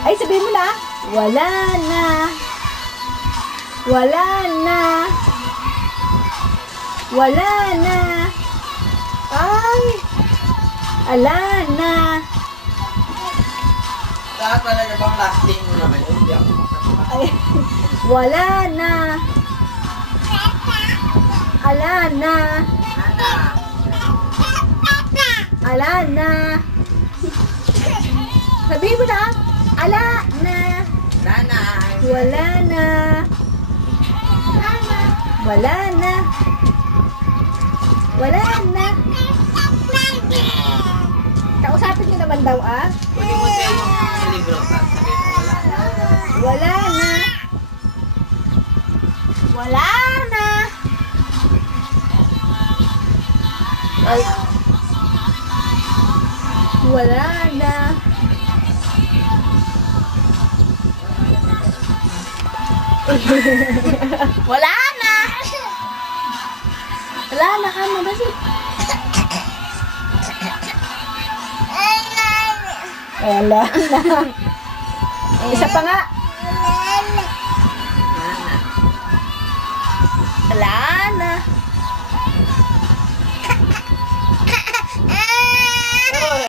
Ay, sabihin mo na. Wala na. Wala na. Wala na. Ay. Ala na. Lahat talaga bang lasting mo naman yun? Hindi ako Ay. Wala na. Ala na. Ana. Ala na. Sabihin mo na. Ala na. Nanay. Wala na. Wala na. Wala na. Kausapin niyo naman daw, ah. Kunin mo sa yung libro. Sabihin mo wala na. Wala na. Wala na. Ay. Wala na. Wala na. Wala na ka mo kasi. Wala na. Isa pa nga. Nana. Wala na.